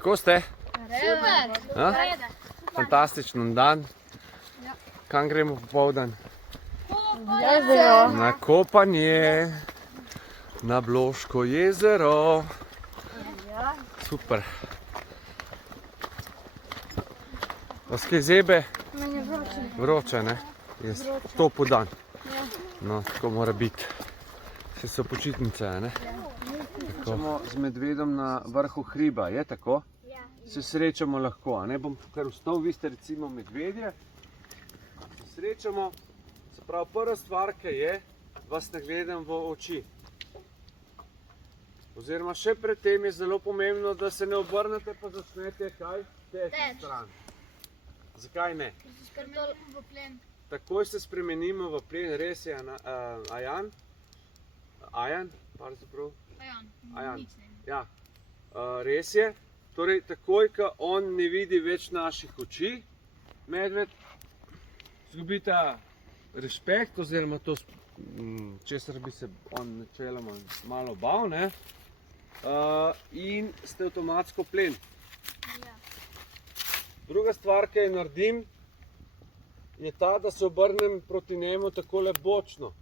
Kako ste? Super. Fantastičen dan. Kam gremo popoldan? Jezero. Na kopanje. Na Bloško jezero. Super. Vas kaj zebe? Meni je vroče. Vroče, ne? Jaz topel dan. No, tako mora biti. Vse so počitnice, ne? Smo z medvedom na vrhu hriba, je tako? Se srečamo lahko, a ne? Bom kar vstal, vi ste recimo medvedje. Se srečamo. Se pravi, prva stvar, ki je, vas ne gledam v oči. Oziroma še pred tem je zelo pomembno, da se ne obrnete pa začnete kaj? Teči stran. Zakaj ne? V plen. Takoj se spremenimo v plen, res je, Ajan? Ajan? Pravzaprav? Ajan. Ja, res je. Torej, takoj, ko on ne vidi več naših oči, medved izgubi ta respekt, oziroma to, česar bi se on načeloma malo bal, ne? In ste avtomatsko plen. Druga stvar, ki jo naredim, je ta, da se obrnem proti njemu takole bočno,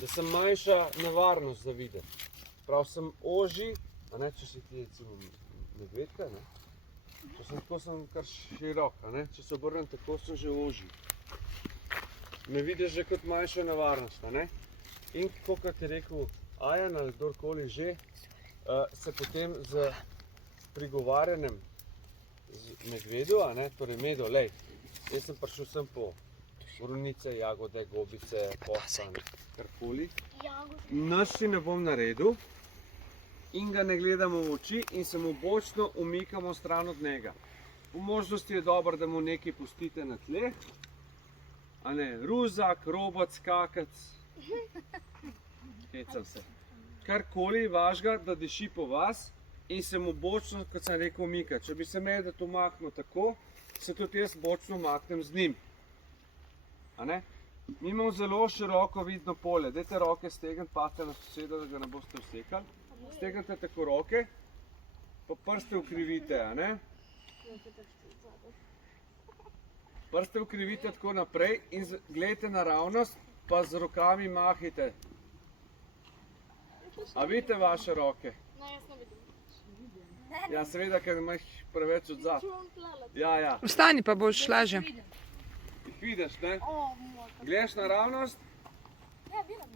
da sem manjša nevarnost za videti. Prav sem ožji, a ne, če si ti recimo medvedka, ne? Če sem tako, sem kar širok, a ne? Če se obrnem tako, sem že ožji. Me vidiš že kot manjša nevarnost, a ne? In kot je rekel Ajan ali kdorkoli že, se potem z prigovarjanjem z medvedu, a ne, torej Medo, lej, jaz sem prišel sem po borovnice, jagode, gobice, postan, karkoli. Nič si ne bom naredil in ga ne gledamo v oči in se mu bočno umikamo stran od njega. Po možnosti je dobro, da mu nekaj pustite na tleh, a ne, ruzak, robac, kakac, hecam se. Karkoli važga, da diši po vas in se mu bočno, kot sem rekel, umika. Če bi se medved umaknil tako, se tudi jaz bočno umaknem z njim. A ne? Mi imamo zelo široko vidno polje. Dajte roke stegniti, pazite na soseda, da ga ne boste vsekali. Stegnite tako roke, pa prste ukrivite, a ne? Prste ukrivite tako naprej in gledajte naravnost, pa z rokami mahite. A vidite vaše roke? Ne, jaz ne vidim. Ja, seveda, ker imaš preveč odzad. Ja, ja. Vstani pa boš lažje. Jih vidiš, ne? Gledaš naravnost, Ja, vidim.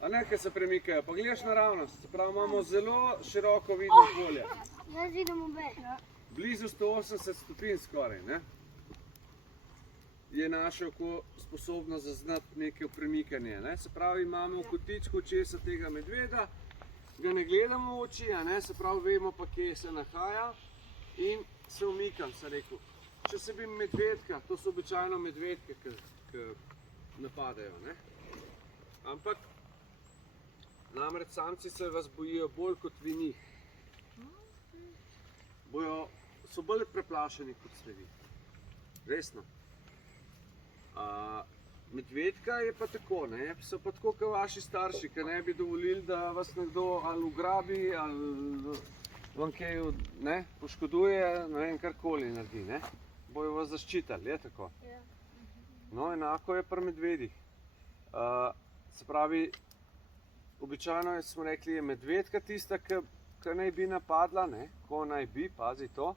a ne, ker se premikajo, pa gledaš naravnost. Se pravi, imamo zelo široko vidno polje. Jaz vidim obe. Blizu 180 stopinj skoraj, ne? Je naše oko sposobno zaznati neko premikanje, ne? Se pravi, imamo v kotičku česa tega medveda, ga ne gledamo v oči, a ne? Se pravi, vemo pa, kje se nahaja in se umikam, sem rekel. Če se bi medvedka, to so običajno medvedke, ki napadajo, ne? Ampak, namreč samci se vas bojijo bolj kot vi njih. So bolj preplašeni kot ste vi. Resno. Medvedka je pa tako, ne? So pa tako kot vaši starši, ki ne bi dovolili, da vas nekdo ali ugrabi, ali vam kaj, ne, poškoduje, ne vem, karkoli naredi, ne? Bojo vas zaščitili, je tako? Ja. No, enako je pri medvedih. Se pravi, običajno smo rekli, je medvedka tista, ki naj bi napadla, ne? Ko naj bi, pazi to.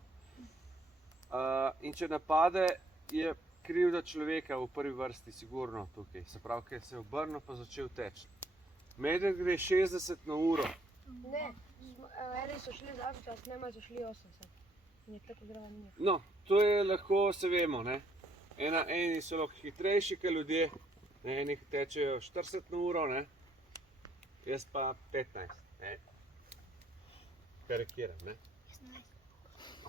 In če napade, je krivda človeka v prvi vrsti, sigurno tukaj. Se pravi, ker se je obrnil pa začel teči. Medved gre 60 na uro. Ne, eni so šli daljši čas, nema so šli 80. Je tako zdravo njih. No, to je lahko, se vemo, ne. Eni so lahko hitrejši kot ljudje, ne, eni tečejo 40 na uro, ne. Jaz pa 15, ne. Karikiram, ne.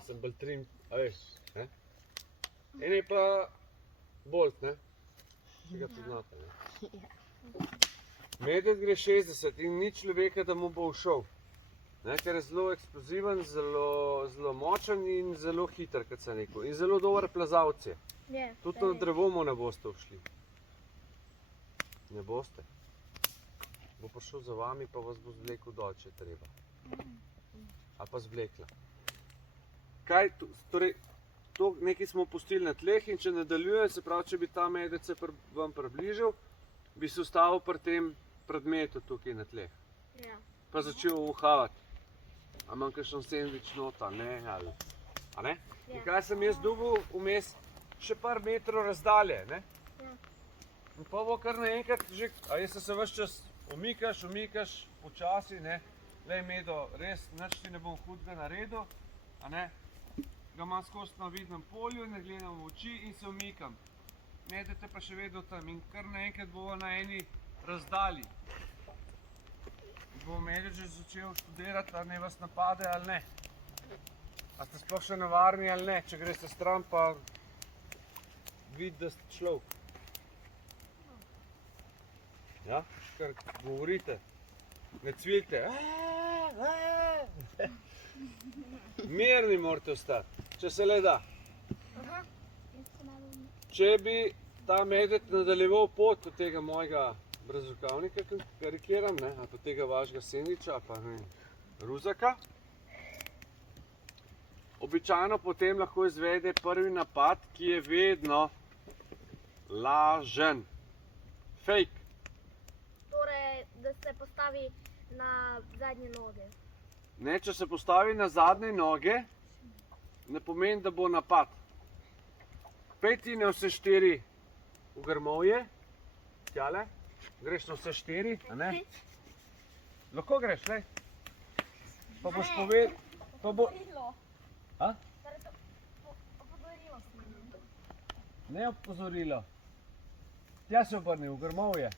Sem bolj trim, a veš, ne. Eni pa Bolt, ne. Tega poznate, ne. Medved gre 60 in ni človeka, da mu bo ušel. Ne, ker je zelo eksploziven, zelo močen in zelo hiter, kot sem rekel. In zelo dober plezalec je. Tudi na drevo mu ne boste ušli. Ne boste. Bo prišel za vami, pa vas bo zvlekel dol, če treba. Ali pa zvlekla. torej, to nekaj smo pustili na tleh in če nadaljuje, se pravi, če bi ta medved se vam približal, bi se ustavil pri tem predmetu tukaj na tleh. Ja. Pa začel uhavati. A imam kakšen sendvič nota, ne? Ali, a ne? Ja. In kaj sem jaz dobil vmes? Še par metrov razdalje, ne? Ja. In pa bo kar naenkrat že, a jaz se ves čas umikaš, počasi, ne? Lej, Medo, res, nič ti ne bom hudega naredil, a ne? Ga imam skozi na vidnem polju, ne gledam v oči in se umikam. Medved je pa še vedno tam in kar naenkrat bo na eni razdalji. Bo medved že začel študirati, ali ne vas napade ali ne. A ste sploh še nevarni ali ne, če greste stran pa vidi, da ste človek. Ja, kar govorite, ne cvilite. Mirni morate ostati, če se le da. Aha. Če bi ta medved nadaljeval pot od tega mojega brezrokavnika, karikiram, ne, ali pa tega vašega sendviča, ali pa ne, ruzaka, običajno potem lahko izvede prvi napad, ki je vedno lažen. Fake. Torej, da se postavi na zadnje noge. Ne, če se postavi na zadnje noge, ne pomeni, da bo napad. Peti na vse štiri v grmovje, tjale, greš na vse štiri, a ne? Lahko greš, lej. Pa boš povedal, pa bo... A? Opozorilo sem. Ne opozorilo. Tja se obrni, v grmovje.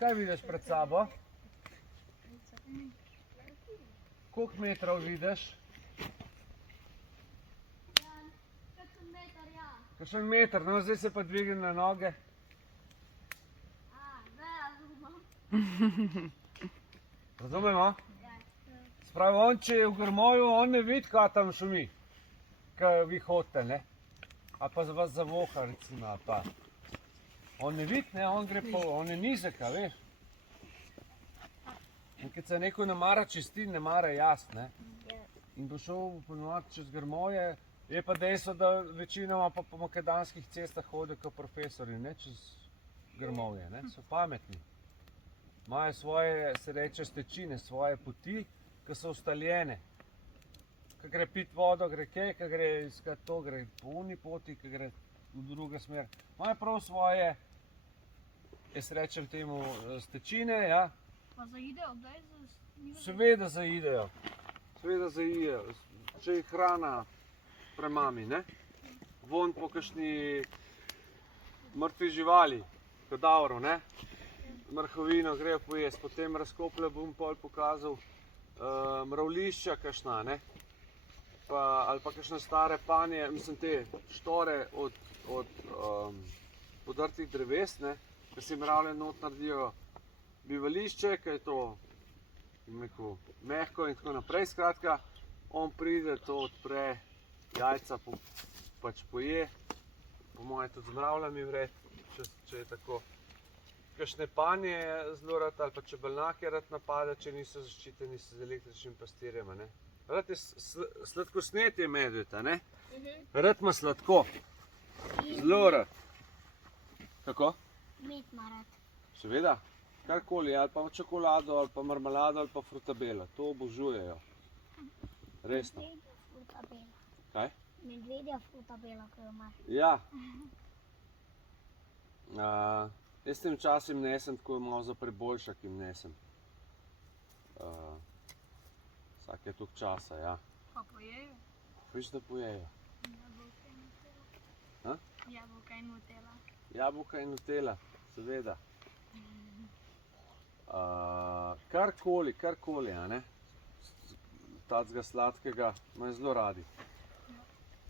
Kaj vidiš pred sabo? Koliko metrov vidiš? Kakšen meter, no zdaj se pa dvigni na noge. Razumemo? Spravi, on če je v grmovju, on ne vidi, kaj tam šumi, kaj vi hodite, ne? Ali pa vas zavoha, recimo, ali pa. On ne vidi, ne, on gre po, on je nizek, a veš. In kad se neko ne mara čistin, ne mara jaz, ne. In bo šel ponovati čez grmovje, je pa dejstvo, da večinoma pa po makadamskih cestah hodijo kot profesori, ne, čez grmovje, ne, so pametni. Imajo svoje, se reče, stečine, svoje poti, ki so ustaljene. Ko gre pit vodo, gre kaj, ko gre iskat to, gre po uni poti, ko gre v drugo smer. Imajo prav svoje, jaz rečem temu, stečine, ja. Pa zaidejo, kdaj Seveda zaidejo. Seveda zaidejo, če jih hrana premami, ne? Vonj po kakšni mrtvi živali, kadavrov, ne? Mrhovino grejo pojesti, potem razkoplje bom pol pokazal mravlišča kakšna, ne? Pa, ali pa kakšne stare panje, mislim te štore od podrtih dreves, ne? Ki si mravlje not naredijo bivališče, ki je to neko mehko in tako naprej, skratka, on pride, to odpre, jajca pač poje, po moje tudi z mravljami vred, če je tako. Kakšne panje zelo rad ali pa čebelnjake rad napade, če niso zaščiteni z električnim pastirjem, ne. Rad je sladkosned je medved, a ne? Rad ima sladko. Zelo rad. Kako? Med ima rad. Seveda. Karkoli, ali pa čokolado, ali pa marmelado, ali pa frutabelo. To obožujejo. Resno. Kaj? Medvedja frutabela, ko jo imaš. Ja. Jaz tem časim nesem, tako malo za preboljšak jim nesem. Vsake toliko časa, ja. Pa pojejo? Viš, da pojejo. Jabolka in nutela. Ha? Jabolka in nutela. Jabolka in nutela, seveda. Karkoli, a ne? Tacga sladkega imajo zelo radi.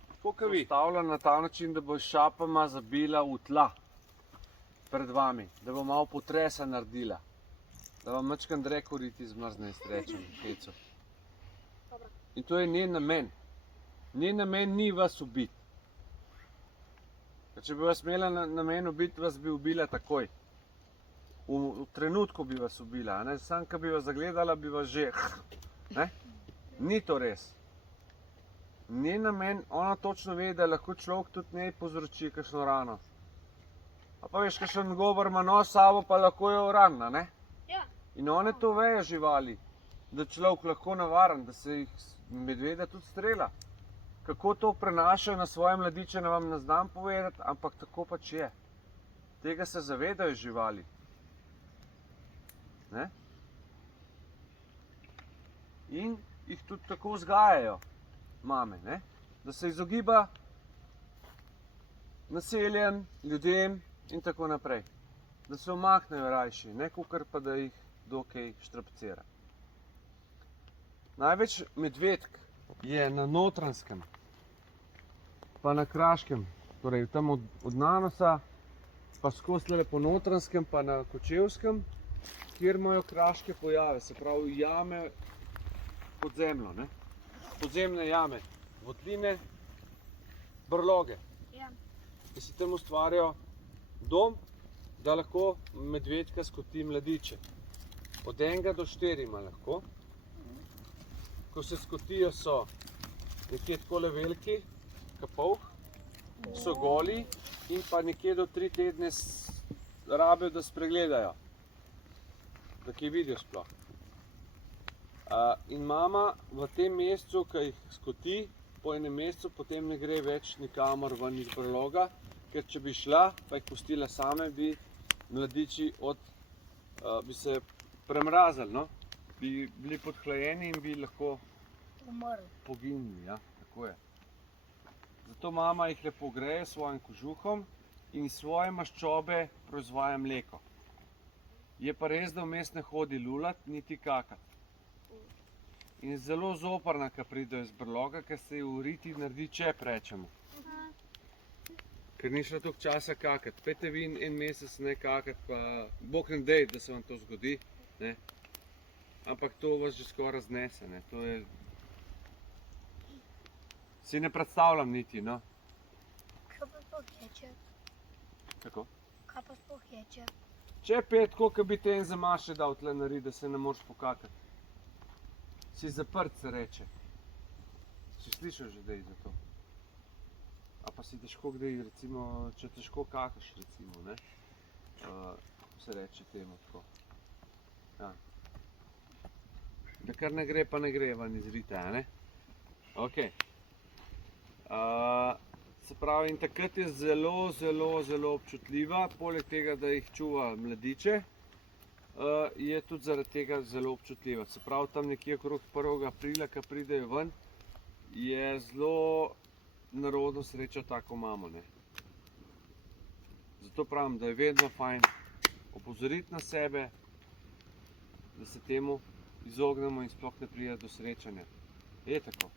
Tako kot vi. Postavlja na ta način, da bo s šapama zabila v tla pred vami, da bo malo potresa naredila, da vam majčkeno dre koriti zmrzne, rečem v hecu. In to je njen namen. Njen namen ni vas ubiti. Če bi vas imela namen ubiti, vas bi ubila takoj. V trenutku bi vas ubila, ne? Sam, ko bi vas zagledala, bi vas že, ne? Ni to res. Njen namen, ona točno ve, da lahko človek tudi njej povzroči kakšno rano. A pa veš, kakšen gobar ima nos s sabo, pa lahko jo rana, ne? Ja. In one to vejo živali, da človek lahko navaren, da se jih medveda tudi strela. Kako to prenašajo na svoje mladiče, ne vam ne znam povedati, ampak tako pač je. Tega se zavedajo živali. Ne? In jih tudi tako vzgajajo mame, ne? Da se izogiba naseljem, ljudem in tako naprej. Da se omaknejo rajši, ne kakor pa da jih dokaj štrapcira. Največ medvedk je na Notranjskem, pa na Kraškem, torej tam od Nanosa, pa skozi po Notranjskem, pa na Kočevskem, kjer imajo kraške pojave, se pravi jame pod zemljo, ne? Podzemne jame, votline, brloge. Ja. In si tam ustvarjajo dom, da lahko medvedka skoti mladiče. Od 1 do 4 ima lahko. Ko se skotijo, so nekje takole veliki, kapolh, so goli in pa nekje do 3 tedne rabijo, da spregledajo, da kaj vidijo sploh. In mama v tem mesecu, ko jih skoti, po enem mesecu, potem ne gre več nikamor ven iz brloga, ker če bi šla, pa jih pustila same, bi mladiči bi se premrazili, no? Bi bili podhlajeni in bi lahko poginili, ja, tako je. Zato mama jih lepo greje s svojim kožuhom in iz svoje maščobe proizvaja mleko. Je pa res, da vmes ne hodi lulat, niti kakat. In je zelo zoprna, ko pridejo iz brloga, ker se ji v riti naredi čep, rečemo. Ker ni šla toliko časa kakat. Pejte vi en mesec ne kakat, pa bog ne dej, da se vam to zgodi, ne. Ampak to vas že skoraj znese, ne. To je... Si ne predstavljam niti, no. Kaj pa sploh ječe? Kako? Kaj pa sploh ječe? Čep je tako, ko bi te en zamaše dal tle narediti, da se ne moreš pokakati. Si zaprt, se reče. Si slišal že kdaj za to? A pa si težko kdaj, recimo, če težko kakaš, recimo, ne? Se reče temu tako. Ja. Da kar ne gre, pa ne gre ven iz rite, a ne? Okej. Se pravi, in takrat je zelo, zelo, zelo občutljiva, poleg tega, da jih čuva mladiče, je tudi zaradi tega zelo občutljiva. Se pravi, tam nekje okrog 1. aprila, ko pridejo ven, je zelo nerodno srečati tako mamo, ne. Zato pravim, da je vedno fajn opozoriti na sebe, da se temu izognemo in sploh ne pride do srečanja. Je tako?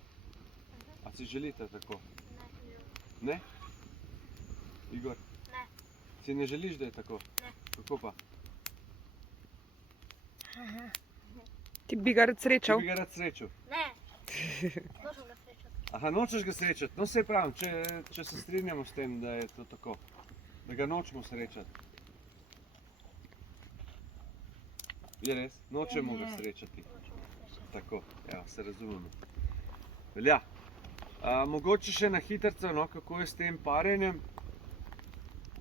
A si želite tako? Ne? Igor? Ne. Si ne želiš, da je tako? Ne. Kako pa? Ti bi ga rad srečal? Ti bi ga rad srečal? Ne. Nočem ga srečati. Aha, nočeš ga srečati? No, saj pravim, če se strinjamo s tem, da je to tako, da ga nočemo srečati. Je res? Nočemo ga srečati. Tako, ja, se razumemo. Velja. Mogoče še na hitrco, no, kako je s tem parjenjem.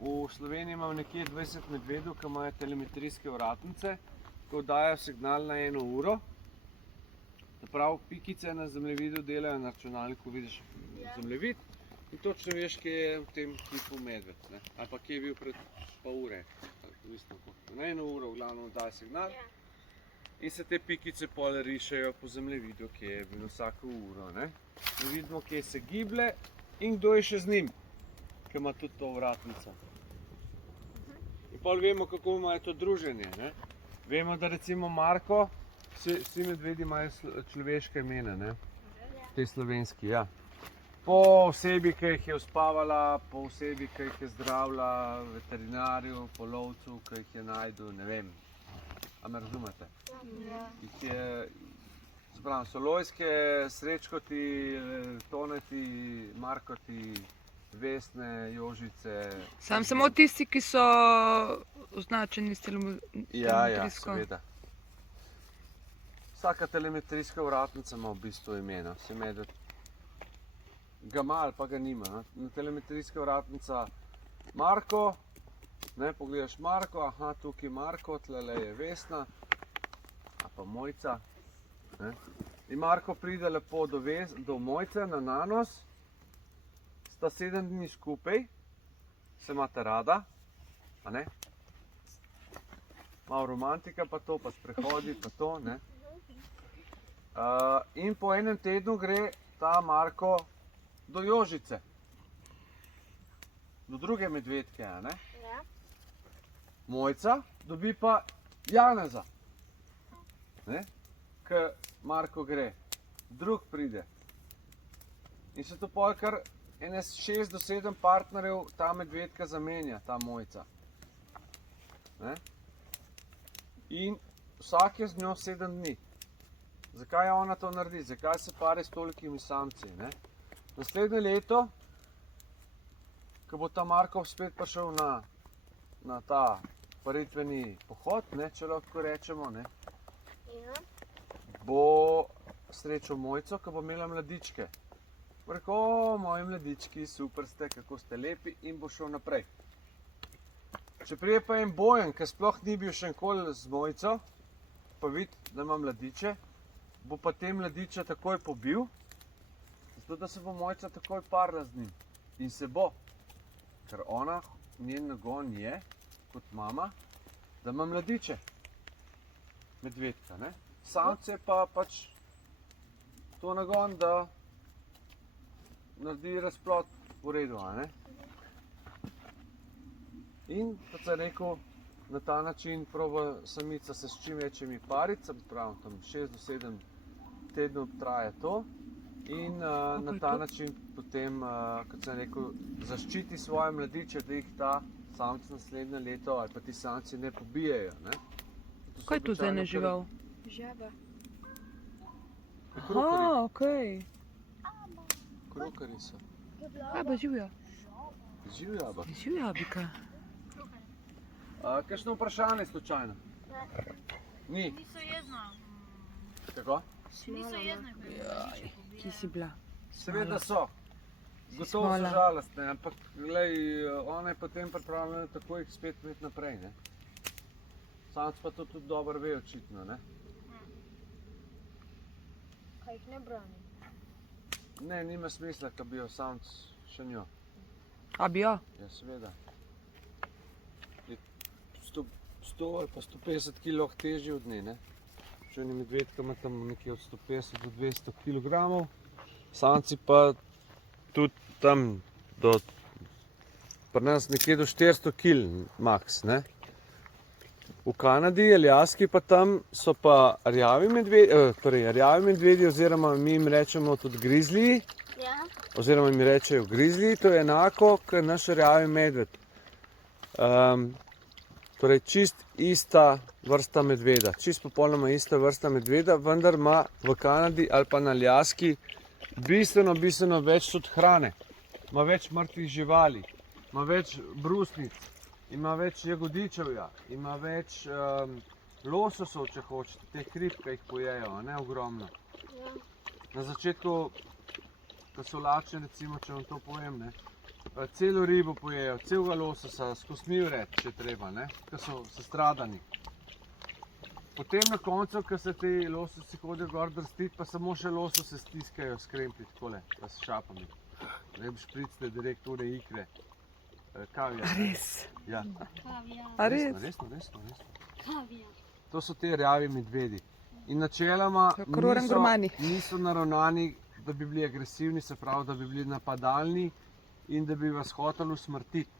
V Sloveniji imam nekje 20 medvedov, ki imajo telemetrijske ovratnice, ko dajo signal na 1 uro. Se pravi, pikice na zemljevidu delajo na računalniku, vidiš zemljevid in točno veš, kje je v tem hipu medved, ne? Ali pa kje je bil pred pol ure. Na 1 uro v glavnem daje signal in se te pikice pol rišejo po zemljevidu, kje je bil vsako uro, ne? In vidimo, kje se giblje in kdo je še z njim, ki ima tudi to ovratnico. In pol vemo, kako imajo to druženje, ne? Vemo, da recimo Marko, vsi medvedi imajo človeške imena, ne? Te slovenski, ja. Po osebi, ki jih je uspavala, po osebi, ki jih je zdravila, veterinarju, po lovcu, ki jih je najdel, ne vem. A me razumete? Ja. Jih je, zbram, so Lojske, Srečkoti, Toneti, Markoti, Vesne, Jožice. Samo tisti, ki so označeni s telemetrijsko. Ja, seveda. Vsaka telemetrijska ovratnica ima v bistvu ime, no. Se medved ga ima ali pa ga nima. Ne? Na telemetrijska vratnica Marko, ne, pogledaš Marko, aha, tukaj je Marko, tlele je Vesna, a pa Mojca. Ne? In Marko pride lepo do Mojce na nanos, sta 7 dni skupaj, se imate rada, a ne? Malo romantika pa to, pa sprehodi pa to, ne? In po enem tednu gre ta Marko do Jožice, do druge medvedke, a ne? Ja. Mojca dobi pa Janeza, ne? Ko Marko gre, drug pride. In se to pol kar ene 6 do 7 partnerjev ta medvedka zamenja, ta Mojca. Ne? In vsak je z njo 7 dni. Zakaj ona to naredi? Zakaj se pari s tolikimi samci? Ne? Naslednje leto, ko bo ta Marko spet prišel na ta paritveni pohod, ne, če lahko rečemo, ne, Ja. bo srečal Mojco, ko bo imela mladičke. Bo rekel, o, moji mladički, super ste, kako ste lepi, in bo šel naprej. Če prije pa en Bojan, ki sploh ni bil še nikoli z Mojco, pa vidi, da ima mladiče, bo pa te mladiče takoj pobil, zato da se bo Mojca takoj parila z njim. In se bo, ker ona, njen nagon je, kot mama, da ima mladiče. Medvedka, ne? Samce pa pač to nagon, da naredi razplod v redu, a ne? In, kot sem rekel, na ta način proba samica se s čim večjimi paricami, pravim, tam 6 do 7 tednov traja to. In na ta način potem, kot sem rekel, zaščiti svoje mladiče, da jih ta samec naslednje leto ali pa ti samci ne pobijejo, ne? Kaj je to za ena žival? Žaba. Aha, okej. Krokarji so. Kaj pa živja? Živja, ba. Živja bika. Kakšno vprašanje slučajno? Ni. Niso jezna. Kako? Niso jezne, ko je mladiče Ki pobije. si bila? Seveda so. Gotovo so Smola. žalostne, ampak glej, ona je potem pripravljena tako jih spet imeti naprej, ne? Samec pa to tudi dobro ve očitno, ne? Kaj jih ne brani? Ne, nima smisla, ko bi jo samec še njo. A bi jo? Ja, seveda. Je 100 ali pa 150 kg težji od nje, ne? Črni medvedka ima tam nekje od 150 do 200 kg, samci pa tudi tam do, pri nas nekje do 400 kg max, ne? V Kanadi, Aljaski pa tam so pa rjavi medvedi, oziroma mi jim rečemo tudi grizliji, Ja. oziroma mi rečejo grizliji, to je enako kot naš rjavi medved. Torej čist ista vrsta medveda, čist popolnoma ista vrsta medveda, vendar ima v Kanadi ali pa na Aljaski bistveno več tudi hrane. Ima več mrtvih živali, ima več brusnic, ima več jagodičevja, ima več lososov, če hočete, teh rib, ki jih pojejo, a ne, ogromno. Ja. Na začetku, ko so lačni, recimo, če vam to povem, ne, celo ribo pojejo, celega lososa, skozi vred, če treba, ne, ko so sestradani. Potem na koncu, ko se ti lososi hodijo gor drstiti, pa samo še losose stiskajo s kremplji, takole, pa s šapami. Ne bi špricne direkt ure ikre. Kavijar. A res? Ja, Kavijar. A res? resno. Kavijar. To so te rjavi medvedi. In načeloma So kar orangutani. niso naravnani, da bi bili agresivni, se pravi, da bi bili napadalni in da bi vas hoteli usmrtiti.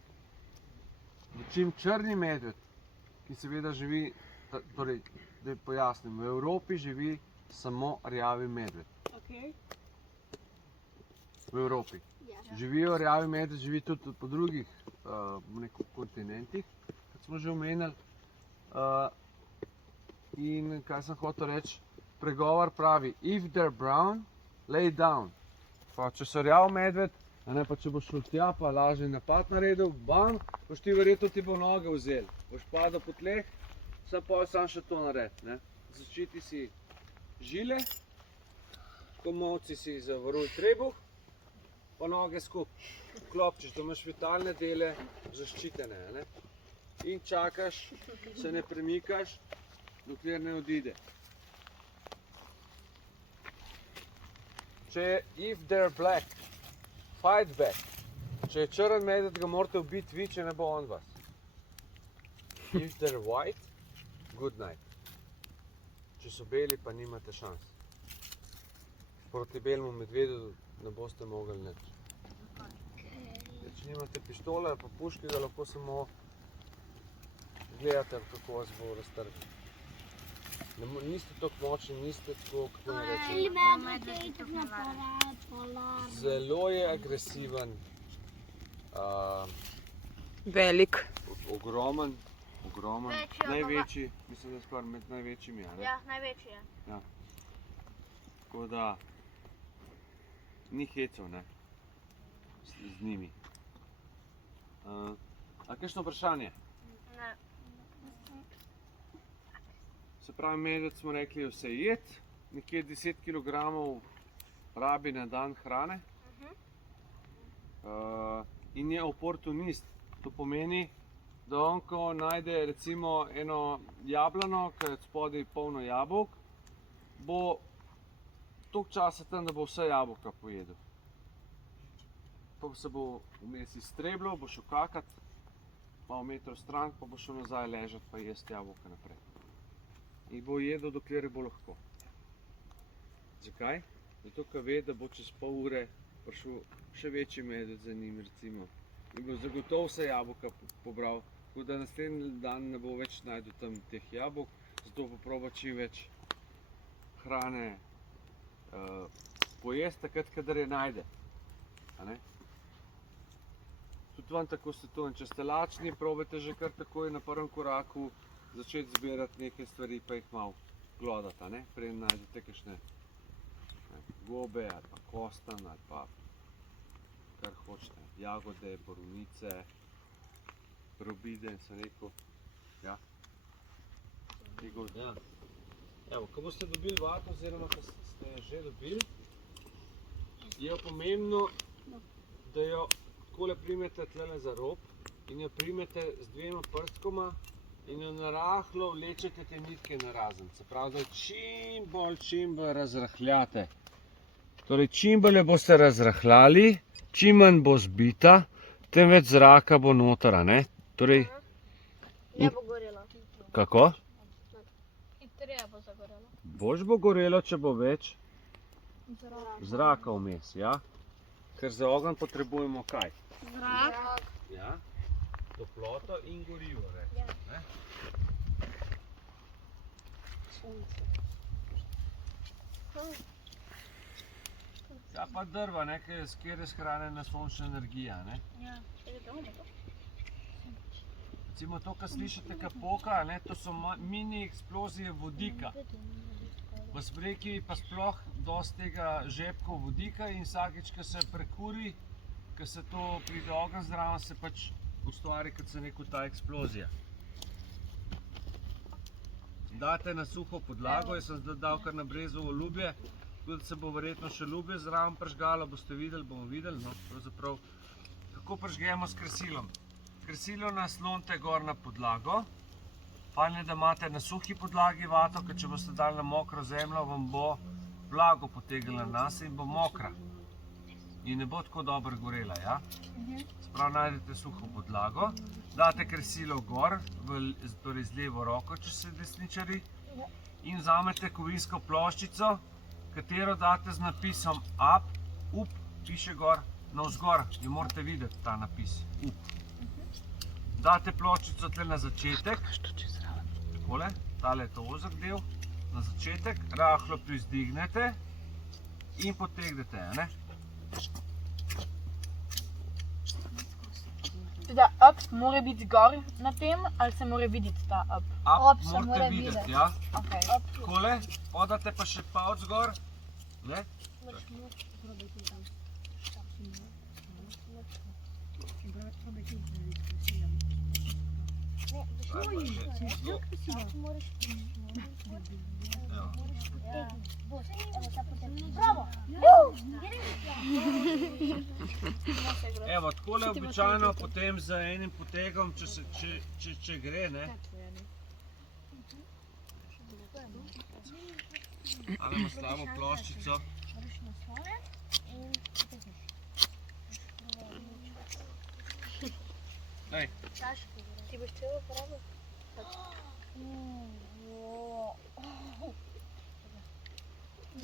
Dočim črni medved, ki seveda živi, torej, da pojasnim, v Evropi živi samo rjavi medved. Okay. V Evropi. Ja. Živijo rjavi medved, živi tudi po drugih kontinentih, kot smo že omenili. In kaj sem hotel reči, pregovor pravi, if they're brown, lay down. Pa če so rjav medved, a ne pa če boš šel tja, pa lažni napad naredil, bam, boš ti verjetno ti bo noge vzel. Boš padel po tleh, sam še to naredi, ne. Zaščiti si žile, komolci si zavaruj trebuh, pa noge skupaj. Klopčiš, da imaš vitalne dele zaščitene. A ne? In čakaš, se ne premikaš, dokler ne odide. If they're black, fight back. Če je črn medved, ga morate ubiti vi, če ne bo on vas. If they're white, good night. Če so beli, pa nimate šans. Proti belemu medvedu ne boste mogli nič. Če nimate pištole pa puške, ga lahko samo gledate, kako vas bo raztrgal. Niste tako močni, niste tako, kako ne rečem. Zelo je agresiven, Velik. ogromen, Večji od največji, mislim, da je skoraj med največjimi. A ne? Ja, največji je. Tako da ni hecov, ne, z njimi. A kakšno vprašanje? Ne. Se pravi, medved smo rekli vse jed, nekje 10 kg rabi na dan hrane. In je oportunist. To pomeni, da on, ko najde recimo eno jablano, ki je spodaj polno jabolk, bo toliko časa tam, da bo vse jabolka pojedel. Pa se bo vmes iztrebljal, bo šel kakat, malo metrov stran, pa bo šel nazaj ležati pa jesti jabolka naprej. In bo jedel, dokler bo lahko. Zakaj? Zato, ker ve, da bo čez pol ure prišel še večji medved za njim, recimo. In bo zagotovo vse jabolka pobral, tako da naslednji dan ne bo več najdel tam teh jabolk, zato bo probal čim več hrane pojesti takrat, kadar je najde. A ne? Tudi vam tako svetujem, če ste lačni, probajte že kar takoj na prvem koraku začeti zbirati neke stvari, pa jih malo glodati, a ne? Preden najdete kakšne gobe ali pa kostan ali pa kar hočete. Jagode, borovnice, robide, sem rekel. Ja. Ja. Evo, ko boste dobili vato, oziroma ko ste jo že dobili, je pomembno, da jo takole primete tlele za rob in jo primete z dvema prstkoma in jo narahlo vlečete te nitke narazen. Se pravi, da čim bolj razrahljate. Torej, čim bolj jo boste razrahljali, čim manj bo zbita, tem več zraka bo noter, a ne? Torej, Ne bo gorelo. kako? Hitreje bo zagorelo. Boljš bo gorelo, če bo več zraka vmes, ja? Ker za ogenj potrebujemo kaj? Zrak. Ja? Toploto in gorivo, Ja. ne? Ja, pa drva, ne, kjer je shranjena sončna energija, ne? Ja. Recimo to, kar slišite, kar poka, ne, to so mini eksplozije vodika. V smreki pa sploh dosti tega žepkov vodika in vsakič, ko se prekuri, ko se to pride ogenj zraven, se pač ustvari, kot sem rekel, ta eksplozija. Date na suho podlago, jaz sem zdaj dal kar na brezovo lubje, tako da se bo verjetno še lubje zraven pržgalo, boste videli, bomo videli, no, pravzaprav. Kako pržgemo s kresilom? Kresilo naslonite gor na podlago. Fajn je, da imate na suhi podlagi vato, ker če boste dali na mokro zemljo, vam bo blago potegnila nas in bo mokra. In ne bo tako dobro gorela, ja? Sprav najdete suho podlago, date kresilo gor, torej z levo roko, če ste desničari, in vzamete kovinsko ploščico, katero date z napisom up, up, piše gor, navzgor, jo morate videti ta napis, up. Date ploščico tle na začetek, takole, tale je to ozek del, na začetek, rahlo privzdignete in potegnete, ne? Da up mora biti gor na tem, ali se mora videti ta up? Up se morate mora videti, videti. ja. Okay. Takole, podate pa še palc gor, ne? Bravo! Evo, takole običajno potem z enim potegom, če gre, ne. Ali ima slabo ploščico. Ej, Ti boš celo uporabil?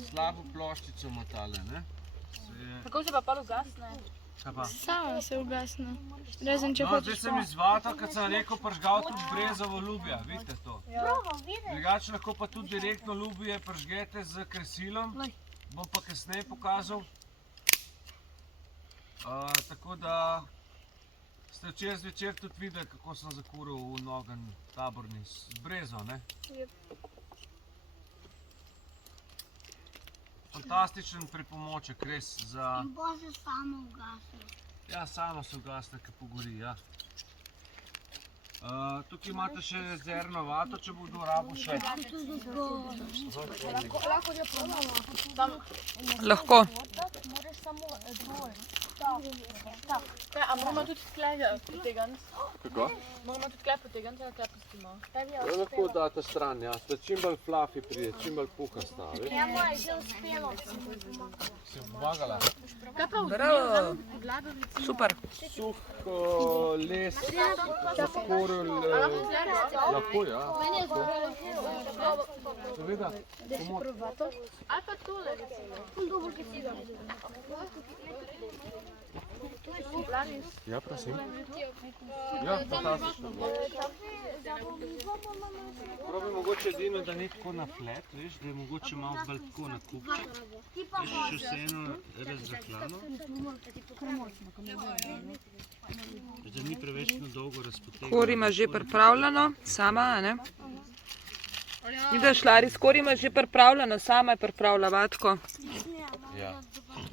slabo ploščico ima tale, ne. Kako se pa pol ugasne? Kaj pa? Sama se ugasne. Razen če No, zdaj sem izvatal, kad sem rekel, pržgal tudi brezovo lubje, vidite to. Drugače lahko pa tudi direktno lubje pržgete z kresilom, bom pa kasneje pokazal. Tako da ste včeraj zvečer tudi videli, kako sem zakuril v nogen taborni z brezo, ne? Fantastičen pripomoček, res za... In bo se samo ugasnil. Ja, samo se ugasne, ko pogori, ja. Tukaj imate še zerno vato, če bo kdo rabo še. Lahko. Moraš samo dvoj. Kaj, a moramo tudi tle potegniti? Kako? Moramo tudi tle potegniti, ali tle pustimo? Ja, lahko date stran, ja. Ste čim bolj fluffy pride, čim bolj puhasta, veš? Ja, moj, že uspelo. Si pomagala? Kaj pa Bravo. Super. Suh les, skoraj lahko, ja. Seveda, ali pa tole recimo. Ja, prosim. Ja, fantastično. Probi mogoče edino, da ni tako na flat, veš, da je mogoče malo bolj tako na kupček. Veš, še vseeno razrahljano. Da ni preveč na dolgo razpotegnjeno. Kor ima že pripravljeno, sama, a ne? Vidiš, Lari, skor ima že pripravljeno, sama je pripravila vatko. Ja.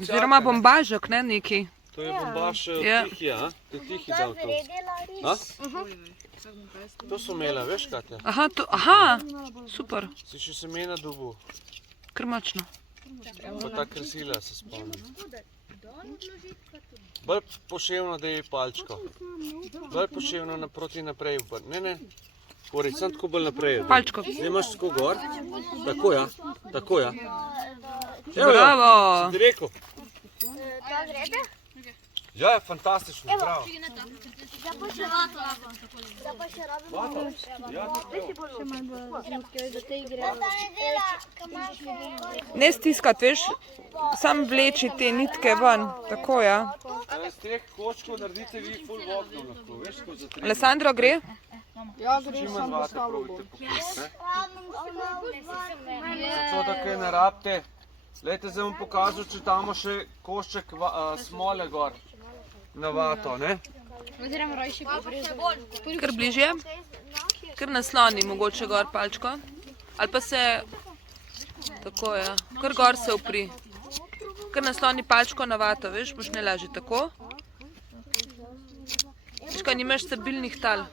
Oziroma bombažek, ne, neki. To je bombaž Ja. tihi, a? To je tihi dal to. A? To so imela, veš, Katja? Aha, super, Si še semena dobil, kar močno. pa ta kresila se spomnim. Bolj poševno, da je palčko. Bolj poševno naproti naprej. Ne, Kori, sem tako bolj naprej. Palčko. Zdaj imaš tako gor. Tako, ja. Tako, ja. Evo, ja. Bravo. Sem ti rekel. Ta grede? Ja, je fantastično, bravo. Zdaj pa še rabimo. Vato? Ja, Da ne dela, kamar Ne stiskati, veš, sam vleči te nitke ven, tako, ja. iz teh koščkov naredite vi ful voknov lahko, veš, ko za 3. Alessandro, gre? Čim manj vate probite pokriti, ne? Zato, da kaj ne rabite. Glejte, zdaj bom pokazal, če damo še košček smole gor na vato, ne? Kar bližje. Kar nasloni mogoče gor palčko. Ali pa se, tako, ja, kar gor se upri. Kar nasloni palčko na vato, veš, boš ne lažje tako. Veš kaj, nimaš stabilnih tal.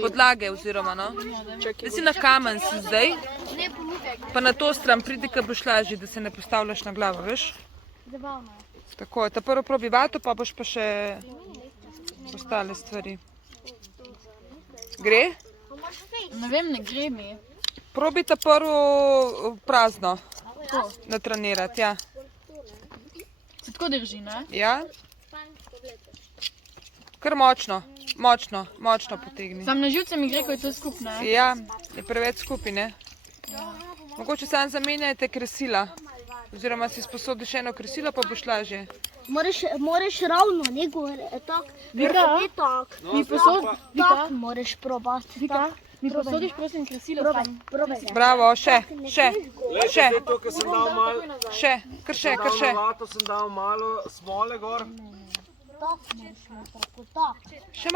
Podlage oziroma, no. Da si na kamen si zdaj, pa na to stran pridi, ko boš lažje, da se ne postavljaš na glavo, veš. Tako, ta prvo probi vato, pa boš pa še ostale stvari. Gre? Ne vem, ne gre mi. Probi ta prvo prazno natrenirati, ja. Se tako drži, ne? Ja? Kar močno, močno potegni. Sam na živce mi gre, ko je to skupne. Ja, je preveč skupaj, ne? Mogoče samo zamenjajte kresila. Oziroma si sposodiš eno kresilo, pa boš lažje. Moraš ravno, ne gore, tak. Vika? Ne tak. Mi posod... Tak moraš probati. Vika? Mi posodiš, prosim, kresilo tam. Bravo, še. Glejte, zdaj to, ko sem dal malo, Kar še. na vato sem dal malo smole gor. Tak moraš napraviti, tak. Še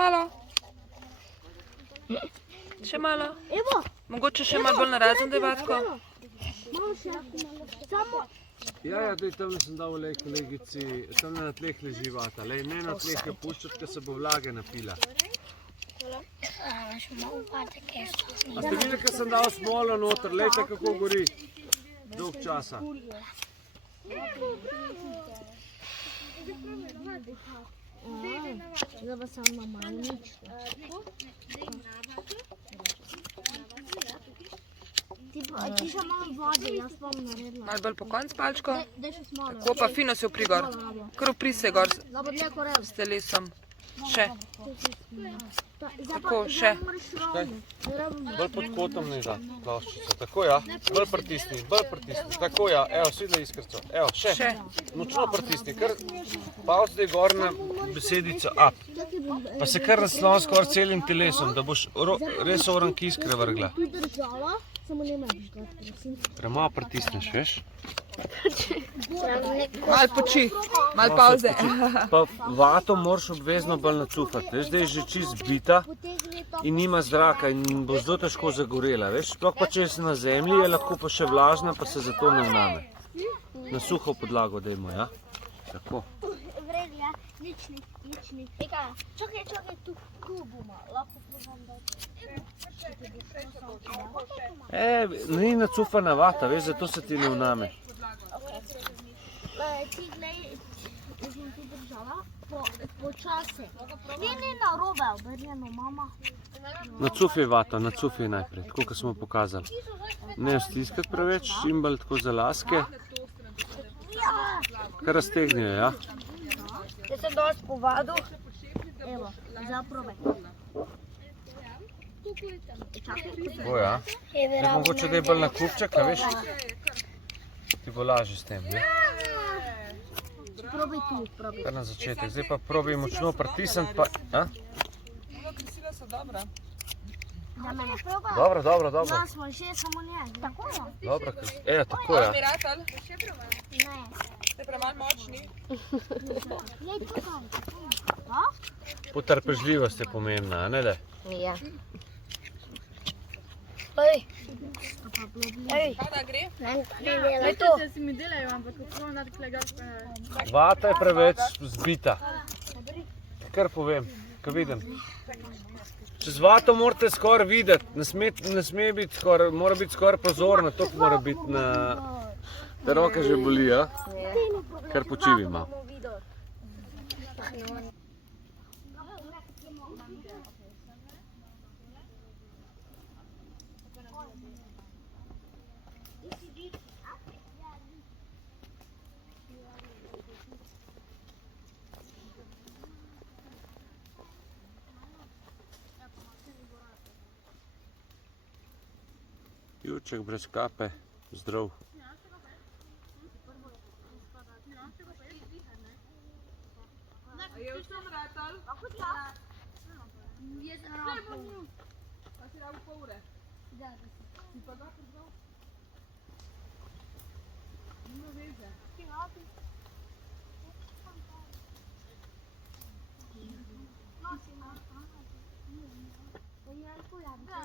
malo. Evo, Mogoče še malo bolj narazen, da je vatko. malo še. Samo Ja, daj, tamle sem dal, lej, kolegici, tamle na tleh leži vata, lej, ne na tleh ga puščati, ker se bo vlage napila. A ste videli, ker sem dal smolo noter, lejte, kako gori. Dolg časa. Zdaj pa samo malo nič. Ti še malo vode, jaz bom naredila. Malo bolj po konc palčko. Daj še smalo. Tako pa fino se upri gor. Kar upri se gor Dobro, dlje korev. s telesom. Še. Zdaj Tako, še. moraš ravno. Bolj pod kotom ne da ploščico. Tako ja, bolj pritisni, Tako ja, evo, svidla iskrco. Evo, še. Še. Močno pritisni, kar palc zdaj gor na besedico up. Pa se kar naslon skoraj celim telesom, da boš res orank iskre vrgla. Tu držala, samo ne me žgat, prosim. Premalo pritisneš, veš? Malo poči, malo pauze. Pa vato moraš obvezno bolj nacufati, veš, zdaj je že čist zbita in nima zraka in bo zelo težko zagorela, veš, sploh pa če je na zemlji, je lahko pa še vlažna, pa se zato ne vname. Na suho podlago dajmo, ja? Tako. Vredi, ja, nič ni. Čakaj, tu bomo, lahko probam dati. Ni nacufana vata, veš, zato se ti ne vname. Ti glej, jaz bom tu držala, počasi. Ne, narobe, obrnjeno, mama. Nacufi vato, nacufi najprej, tako kot smo pokazali. Ne stiskati preveč, čim bolj tako za laske. Kar raztegnijo, ja? Jaz sem dosti povadil. Evo, zaprobaj. Tako, ja. Mogoče da je bolj na klubček, a veš? Ti bo lažje s tem, ne? Probaj tu, probaj. Kar na začetek, zdaj pa probaj močno pritisniti, pa... Krisila so dobra. Za mene probaj. Dobro. Ja, smo že, samo ne. Tako je. Dobro, tako, ja. Miratel, Ne. ste premalo močni. Glej, tukaj. Potrpežljivost je pomembna, a ne le? Ja. Ej, Kaj da gre? je to. Se si mi delajo, ampak kako nad klegaš pa... Vata je preveč zbita. Kar povem, ko vidim. Čez vato morate skoraj videti, ne sme biti skoraj, mora biti skoraj prozorna, toliko mora biti na... Te roke že boli, ja? Kar počivi malo. Jurček brez kape, zdrav. A je vsem Miratel? Pa si rabil pol ure. Si pa ga prizval? Nima veze.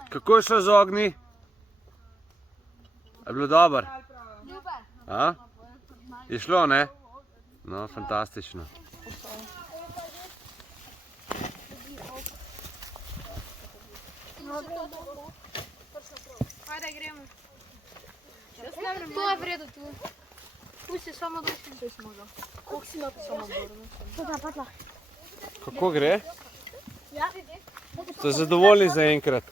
Kako je šlo z ognji? Je bilo dobro? A? Je šlo, ne? No, fantastično. Ajde, gremo. To je vredo tu. Pusti samo dosti. Koliko si imel samo borno? Kako gre? Ste zadovoljni zaenkrat?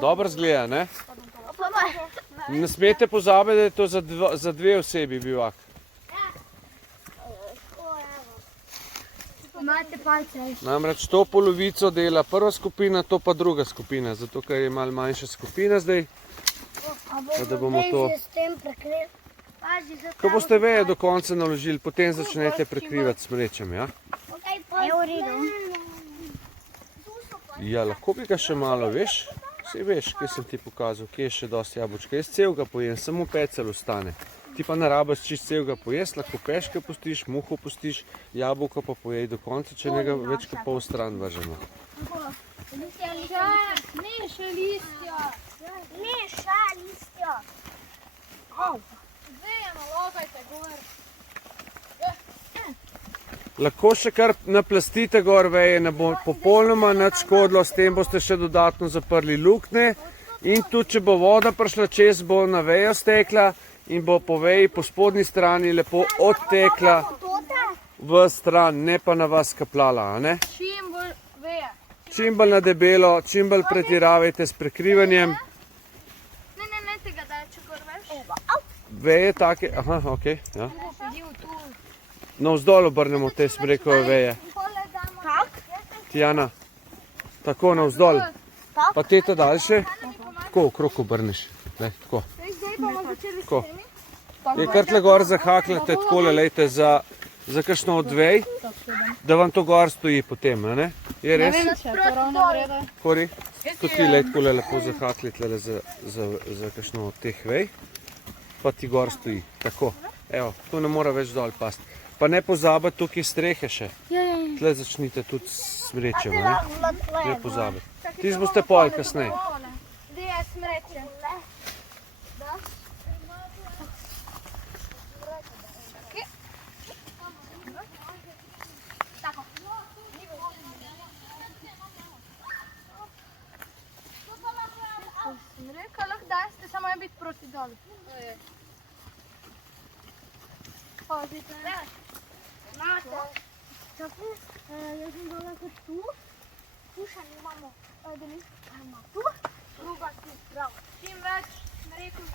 Dobro zgleda, ne? Ne smete pozabiti, da je to za dve osebi bivak. Imate palce. Namreč to polovico dela prva skupina, to pa druga skupina, zato ker je malo manjša skupina zdaj. Da bomo to... Ko boste veje do konca naložili, potem začnete prekrivati s mrečem, ja? Ja, lahko bi ga še malo, veš? Saj veš, kje sem ti pokazal, kje je še dosti jabolčka. Jaz celega pojem, samo pecel ostane. Ti pa ne rabiš čist celega pojesti, lahko peške pustiš, muho pustiš, jabolko pa pojej do konca, če njega več kot pol stran vržemo. Ne, še listja. Lahko še kar naplastite gor veje, ne bo popolnoma nič škodilo, s tem boste še dodatno zaprli luknje. In tudi, če bo voda prišla čez, bo na vejo stekla in bo po veji po spodnji strani lepo odtekla v stran, ne pa na vas kaplala, a ne? Čim bolj veje. Čim bolj na debelo, čim bolj pretiravajte s prekrivanjem. Ne, tega daj, če gor veš. Veje take, aha, ok, ja. Navzdol obrnemo te smrekove veje. Tijana, tako navzdol. Pa teta daljše, tako okrog obrneš. Lej, tako. Tako. Je kar tle gor zahakljate, takole lejte za kakšno od vej, da vam to gor stoji potem, a ne? Je res? Kori? Tudi lej takole lepo zahakli tle za kakšno od teh vej, pa ti gor stoji, tako. Evo, tu ne mora več dol pasti. Pa ne pozabiti tukaj strehe še. Tle začnite tudi s smrečem, a ne? Ne pozabiti. Ti boste pol kasneje. Gdje je smreče? Smreka lahko daste, samo je biti proti dolu. Pazite. Čakaj, jaz sem dole kot tu. Tu še nimamo. Tu, druga tu, prav. Čim več smrekov.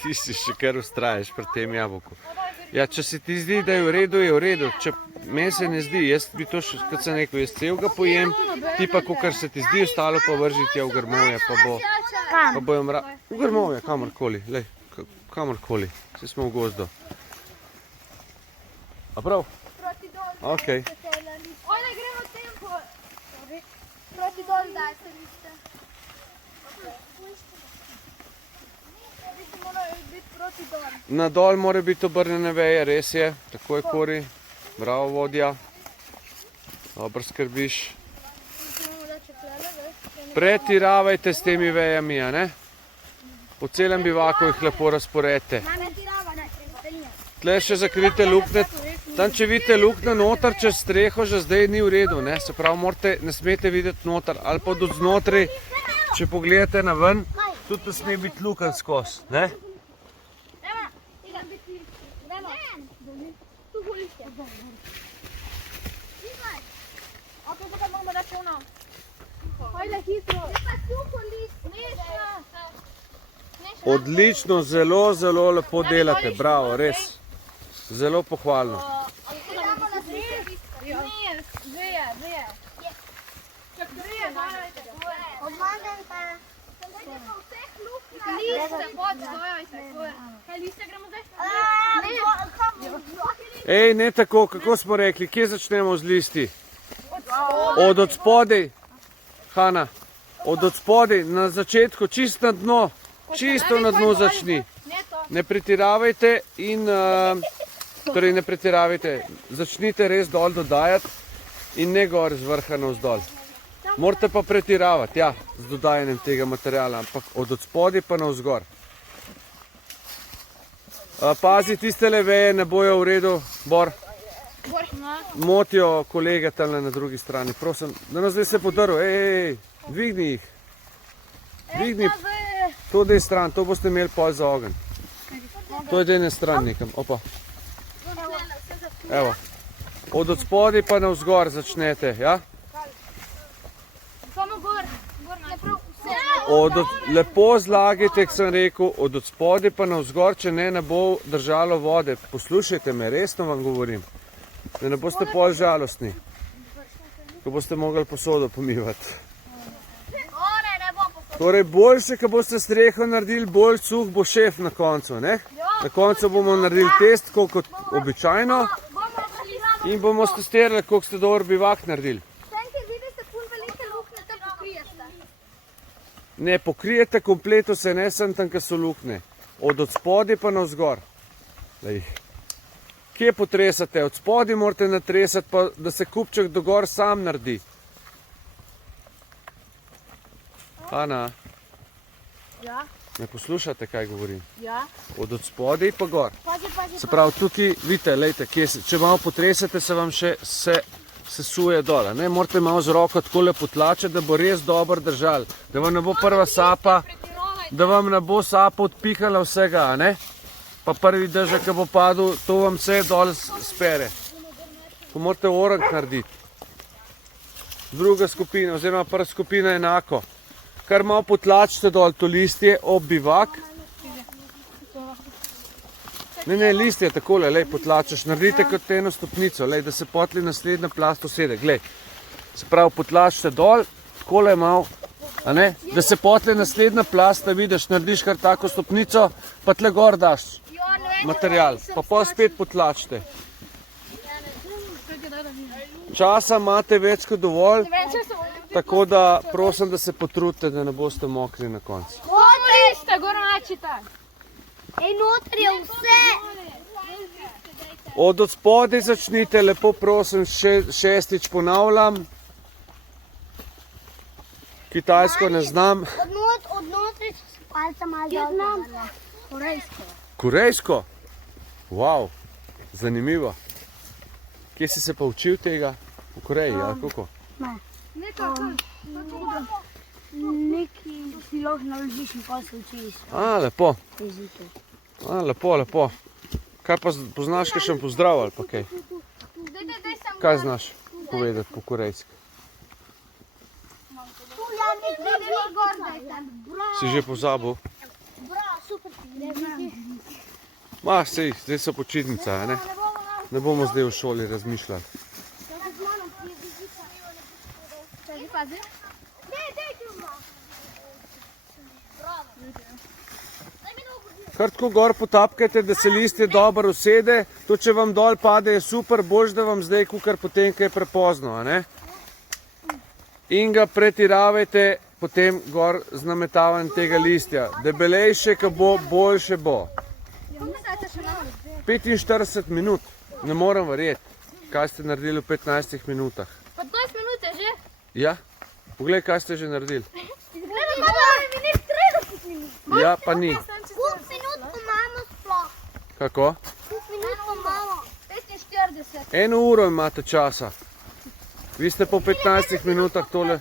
Ti si še kar ustraješ pri tem jabolku. Ja, če se ti zdi, da je v redu, je v redu. Če meni se ne zdi, jaz bi to, kot sem rekel, jaz celega pojem, ti pa, kakor se ti zdi, ostalo pa vržiti v grmovje, pa bojo v grmovje, kamorkoli, lej, kamorkoli, vsi smo v gozdu. A prav? Proti dolu. Ok. Ojde, gremo tempo. Proti dolu dajte liste. Liste morajo biti proti dolu. Na dol mora biti obrnjene veje, res je, tako je Kori. Bravo, vodja. Dobro skrbiš. Pretiravajte s temi vejami, a ne? Po celem bivaku jih lepo razporedite. Tle še zakrite luknje. Tam, če vidite luknje noter čez streho, že zdaj ni v redu, ne? Se pravi, ne smete videti noter. Ali pa od znotraj, če pogledate na ven, tudi ne sme biti luken skozi, ne? Odlično, zelo, zelo lepo delate, bravo, res. Zelo pohvalno. Ej, ne tako, kako smo rekli, kje začnemo z listi? Od spodaj, Hana, od spodaj, na začetku, čisto na dno, čisto na dnu začni. Ne pretiravajte in, torej ne pretiravajte, začnite res dol dodajati in ne gor z vrha navzdol. Morate pa pretiravati, ja, z dodajanjem tega materijala, ampak od spodaj pa navzgor. Pazi, tiste veje ne bojo v redu, Bor. Motijo kolege tam na drugi strani, prosim, da nas zdaj se podrl, ej, dvigni jih. Dvigni, to dej stran, to boste imeli pol za ogenj. To je dejne stran nekam, opa. Evo, od spodaj pa navzgor začnete, ja? Samo gor, naprav, Lepo zlagajte, kot sem rekel, od spodaj pa navzgor, če ne bo držalo vode. Poslušajte me, resno vam govorim, da ne boste pol žalostni, ko boste mogli posodo pomivati. Torej, boljše, ko boste streho naredili, bolj suh bo šef na koncu, ne? Na koncu bomo naredili test, kot običajno, in bomo testirali, koliko ste dober bivak naredili. Ne pokrijete kompleto se, ne sem tam, ko so luknje. Od spodaj pa navzgor. Kje potresate? Od spodaj morate natresati, pa da se kupček do gor sam naredi. Ana, ne poslušate, kaj govorim? Od spodaj pa gor. Se pravi, tukaj, vidite, lejte, če malo potresete, se vam še sesuje dol. Morate malo z roko takole potlačiti, da bo res dobro držal. Da vam ne bo prva sapa, da vam ne bo sapa odpihala vsega, ne? pa prvi dežek, ki bo padel, to vam vse dol spere. To morate orang narediti. Druga skupina, oziroma prva skupina enako. Kar malo potlačite dol to listje ob bivak. Ne, listje takole, lej, potlačaš. Naredite kot eno stopnico, lej, da se potli naslednja plast usede. Glej, se pravi, potlačite dol, takole malo, a ne? Da se potli naslednja plast, da vidiš, narediš kar tako stopnico, pa tle gor daš material, pa pol spet potlačite. Časa imate več kot dovolj, tako da prosim, da se potrudite, da ne boste mokri na koncu. Ej, notri je vse. Od spodaj začnite, lepo prosim, šestič ponavljam. Kitajsko ne znam. Od notri palca malo znam. Korejsko. Korejsko? Wow, zanimivo. Kje si se pa učil tega? V Koreji, ali kako? Neki si lahko naložiš in pa se učiš. Lepo. Lepo. Kaj pa poznaš kakšen pozdrav ali pa kaj? Kaj znaš povedati po korejski? Si že pozabil? Sej, zdaj so počitnice, ne? Ne bomo zdaj v šoli razmišljali. Kar tako gor potapkajte, da se listje dobro usede. To, če vam dol pade, je super, boljš, da vam zdaj kukar potem, kaj je prepozno, a ne? In ga pretiravajte potem gor z nametavanjem tega listja. Debelejše, ko bo, boljše bo. 45 minut. Ne moram verjeti, kaj ste naredili v 15 minutah. 15 minut je že? Ja? Poglej, kaj ste že naredili. Minut Ja, pa ni. Koliko minut pa imamo sploh? Kako? Koliko minut pa imamo? 45. 1 uro imate časa. Vi ste po 15 minutah tole...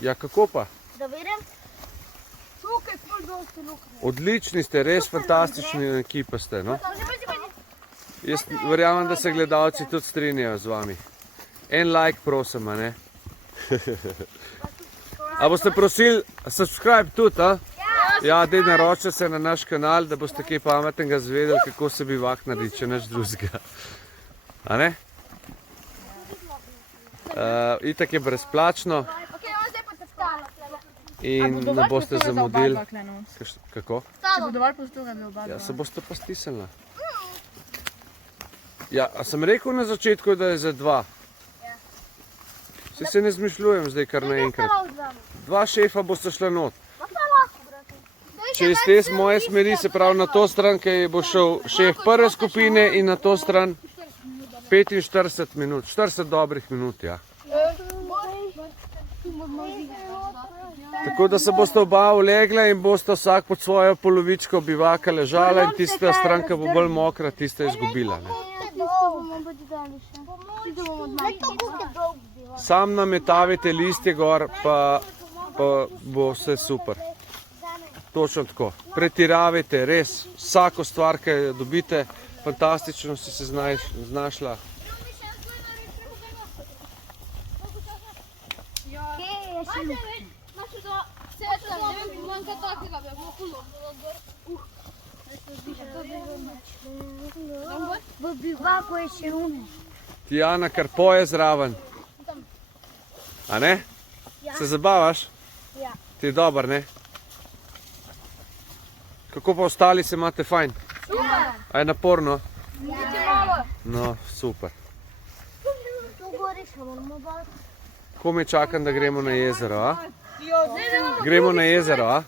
Ja, kako pa? Da vidim. Tukaj pol dosti luknje. Odlični ste, res fantastični ekipa ste, no? Jaz verjamem, da se gledalci tudi strinjajo z vami. En like prosim, a ne? A boste prosili subscribe tudi, a? Ja, dej naročite se na naš kanal, da boste kaj pametnega zvedeli, kako se bivak naredi, če nič drugega. A ne? Itak je brezplačno in ne boste zamudili. Kako? Če bo dovolj prostora, bi oba dva. Ja, se boste pa stisnili. Ja, a sem rekel na začetku, da je za 2? Saj se ne zmišljujem zdaj kar naenkrat. 2 šefa boste šla not. Če iz te moje smeri, se pravi na to stran, kaj bo šel šef prve skupine in na to stran 45 minut, 40 dobrih minut, ja. Tako da se boste oba ulegla in boste vsak pod svojo polovičko bivaka ležala in tista stranka bo bolj mokra, tista je izgubila. Sam nametavite listje gor, pa bo vse super. Točno tako. Pretiravajte, res. Vsako stvar, ki jo dobite, fantastično si se znašla. V bivaku je še ume. Tijana kar poje zraven. A ne? Se zabavaš? Ja. Ti je dober, ne? Kako pa ostali se imate fajn? Super. A je naporno? Ja. No, super. Tu gori še moramo dati. Komaj čakam, da gremo na jezero, a? Gremo na jezero, a?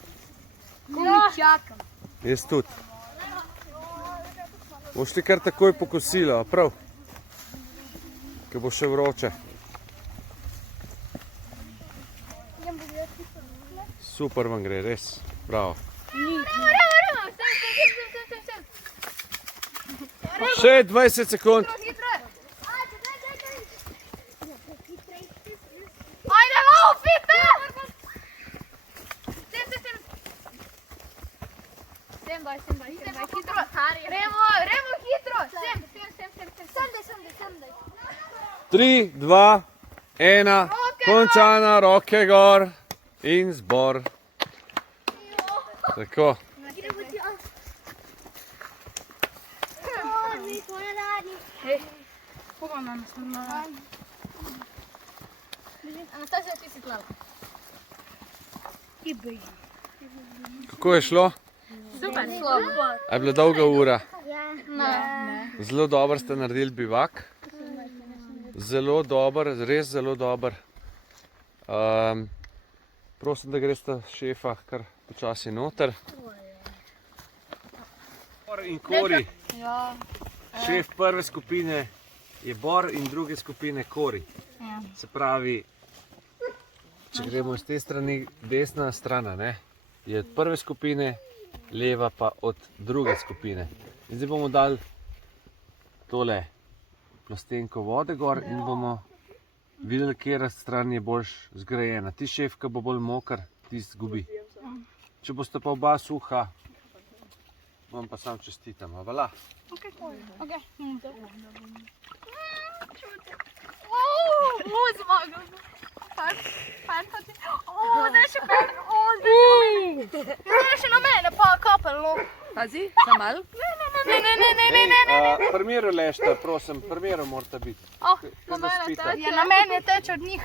Komaj čakam. Jaz tudi. Boš ti kar takoj po kosilo, a prav? Ker bo še vroče. Super vam gre, res. Bravo. Še 20 sekund. Ajde, malo, Fipe! Sem, daj, hitro. 3, 2, 1, končana, roke gor in zbor. Tako. Anastasija, ti si plava. Kako je šlo? Super, slabo. A je bila dolga ura? Ne. Zelo dobro ste naredili bivak. Zelo dober, res zelo dober. Prosim, da greste šefa kar počasi noter. Bor in Kori. Šef prve skupine je Bor in druge skupine Kori. Se pravi, če gremo iz te strani, desna strana, ne, je od prve skupine, leva pa od druge skupine. In zdaj bomo dali tole plastenko vode gor in bomo videli, katera stran je bolj zgrajena. Ti šef, ki bo bolj moker, ti zgubi. Če boste pa oba suha, vam pa sam čestitam. Vala. Zmagal. Zdaj še pen. Zdaj še na mene, pa kapelno. Pazi, sam malo. Ne. Primeru lešta, prosim, primeru morate biti. Na mene teče. Ja, na mene teče od njih.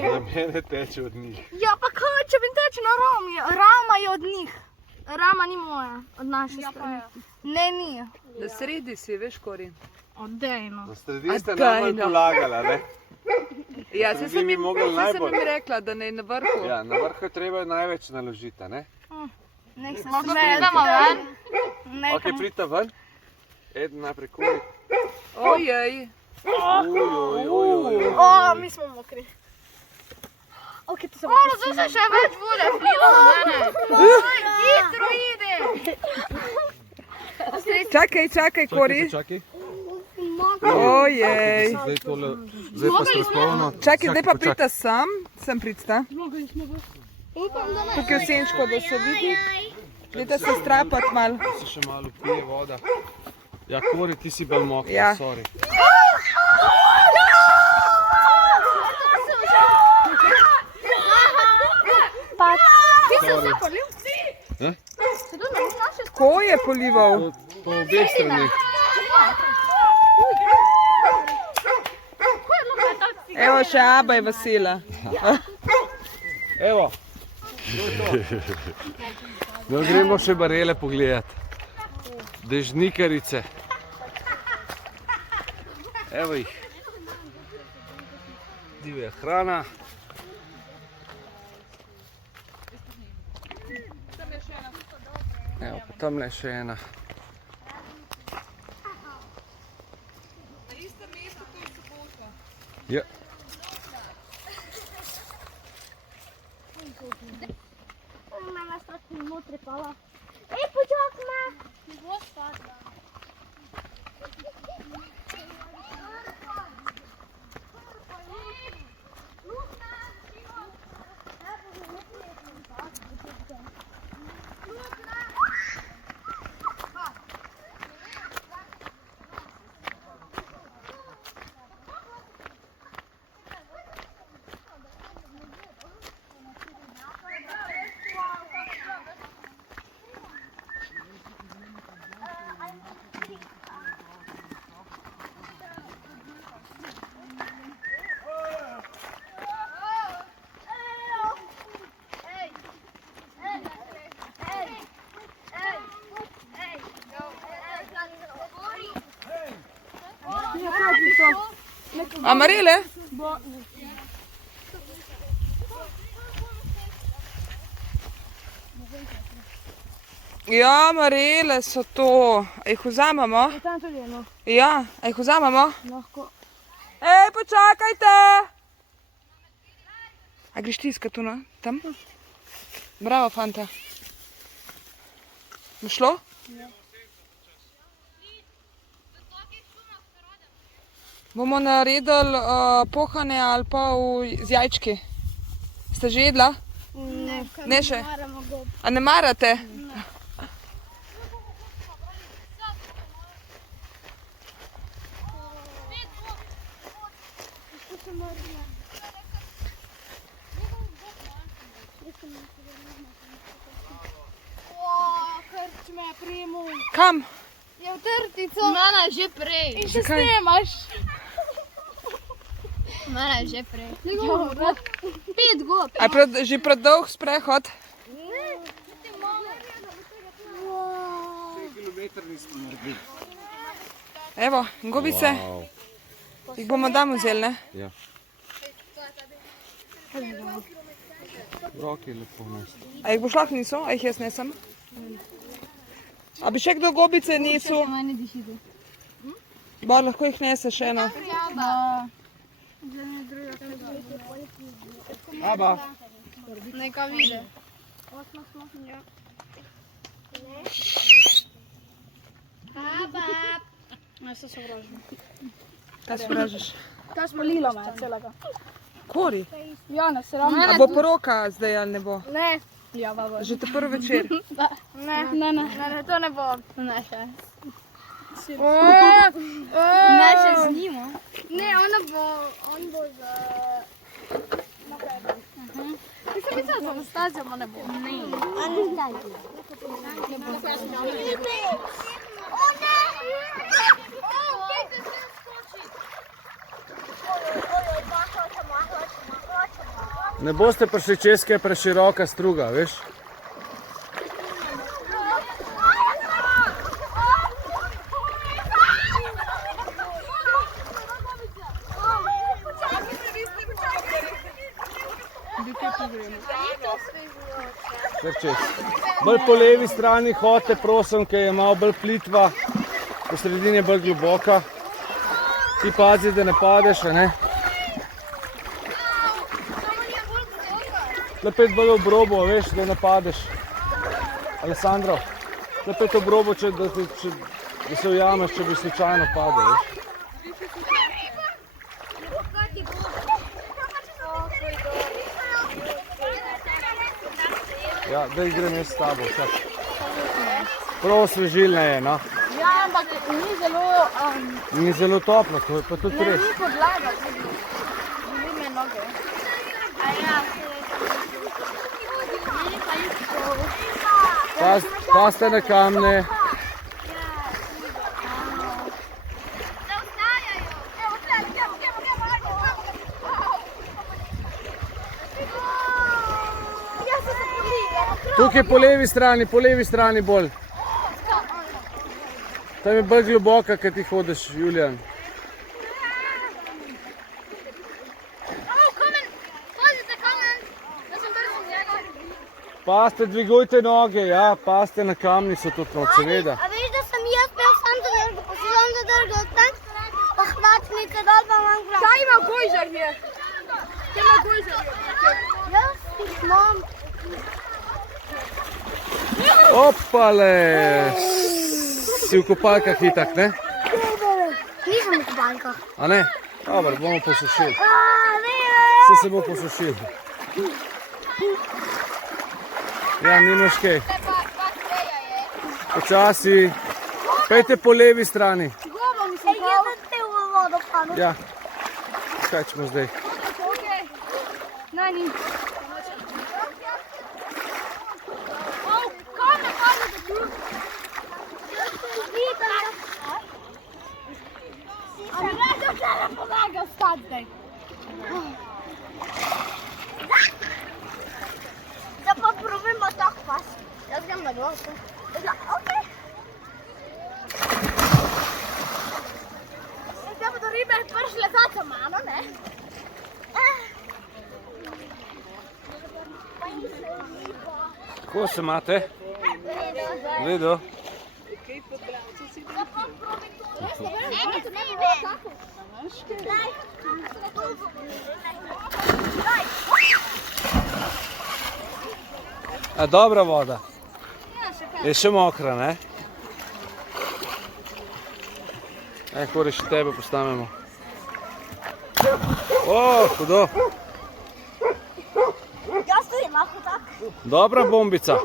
Na mene teče od njih. Ja, pa kaj, če bi teče na Romi? Rama je od njih. Rama ni moja, od naše strani. Ne, ni. Na sredi si, veš, Kori. Odejno. Na sredi ste najbolj polagala, ne? Ja, Sredi se sem bi jim mogli najbolj. rekla, da ne na vrhu. Ja, na vrhu je treba največ naložiti, ne? Nek sem smedama ven. Ok, pridite ven. Eden najprej Kori. Ojej. O, mi smo mokri. Ok, to se bo pustilo. Zdaj se še več vode vlilo na mene. Hitro ide. Čakaj, Kori. Čakaj. Ojej. Zdaj pa strokovno. Čakaj, zdaj pa pridite sem pridite. Tukaj v senčko, da se vidi. Dajte se strapati malo. Se še malo pije voda. Ja, Kori, ti si bolj mokra, Ja. sorry. Ti si vse polil? Ko je polival? Po obeh straneh. Evo, še Aba je vesela. Evo. No, gremo še barele pogledati. Dežnikarice. Evo jih. Divja hrana. Evo, pa tamle je še ena. Ja. Mama strati notri pala. Ej, počakaj me. Ne bo spadla. Amarele? Ja, amarele so to. A jih vzamemo? Tam tudi eno. Ja, a jih vzamemo? Lahko. Ej, počakajte! A greš ti iskat tu, no? Tam? Bravo, fanta. Bo šlo? Ja. Bomo naredili pohane ali pa z jajčki. Ste že jedla? Ne še? A ne marate? Krčme, primu. Kam? Je v trtico. Mana že prej. In še Zakaj? snemaš. Mana že prej. 5 gob. A je že predolg sprehod? Evo, gobice. Jih bomo dam vzeli, ne? Ja. V roki je lepo mesto. A jih boš lahko niso? A jih jaz nesem? A bi še kdo gobice niso? Mani dišite. Bo, lahko jih nese še eno. Aba. Neka vide. Ja se sovražim. Kaj sovražiš? Kaj smo lila me celega? Kori? Ja, ne sram. A bo poroka zdaj ali ne bo? Ne. Ja, baba. Že te prvi večer. Ne, to ne bo. Ne še. Ne, še z njima. Ne, on bo z... Nisem mislila, da z Anastazijom ne bo. Ne. Anastazija. Ne bo. O ne! Ne boste prišli čez, ker je preširoka struga, veš? Kar čez. Bolj po levi strani hodite, prosim, ker je malo bolj plitva, po sredini je bolj globoka. Ti pazi, da ne padeš, a ne? Lepet bolj v obrobo, veš, da ne padeš. Alessandro, lepet v obrobo, da se ujameš, če bi slučajno padel, veš. Ja, da grem jaz s tabo, čak. Prav osvežilna je, no. Ja, ampak ni zelo... Ni zelo toplo, to je pa tudi res. Ni podlaga, tudi. Boli me noge. Pazite na kamne. Tukaj po levi strani bolj. Tam je bolj globoka, kad ti hodiš, Julijan. Pazite, dvigujte noge, ja, pazite na kamni so tudi noč, seveda. A veš, da sem jaz pel sam zadrgo, pa si sam zadrgo tam, pa hvatnice dol, pa imam glav. Kaj ima gojžar je? Kaj ima gojžar je? Jaz imam. Opale! Si v kopalkah itak, ne? Nisem v kopalkah. A ne? Dobro, bomo posušili. Se bo posušil. Ja, nimaš kaj. Počasi. Pejte po levi strani. Ej, jaz sem te v vodo padel. Ja. Kaj ćemo zdaj? Nani. Kaj me kaže da tu? A mi ne da se ne pomaga stati zdaj. Da pa probimo tak pas. Jaz grem na glas. Okej. Zdaj bodo ribe prišle za mano, ne? Kako se imate? V redu. A dobra voda? Je še mokra, ne? Kore še tebe postavimo. O, hudo. Jaz tudi lahko tak. Dobra bombica.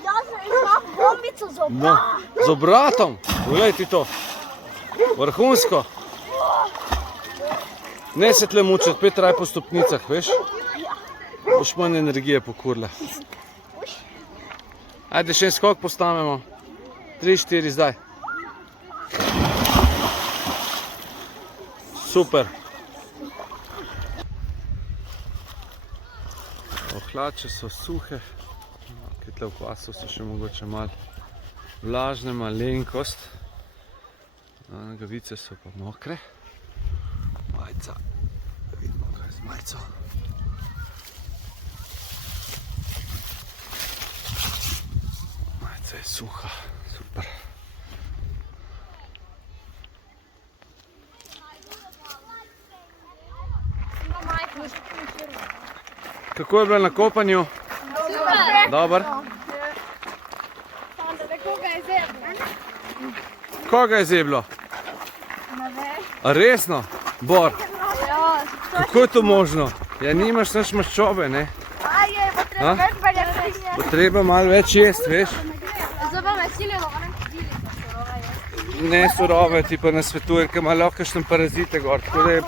Jaz imam bombico z No, z obratom. Poglej ti to. Vrhunsko. Ne se tle mučati, pet raj po stopnicah, veš? Boš manj energije pokurila. Ajde, še en skok postavimo. 3, 4 zdaj. Super. Hlače so suhe. Tle v kvasu so še mogoče malo vlažne, malenkost. Nogavice so pa mokre. Majca. Vidimo, kaj je z majco. Majca je suha. Super. Kako je bilo na kopanju? Dobar. Koga je zeblo? A resno? Bor? Kako je to možno? Ja, nimaš nič maščobe, ne? Bo treba malo več jest, veš? Ne surove ti pa nasvetujem, ker ima lahko kakšne parazite gor, tako da je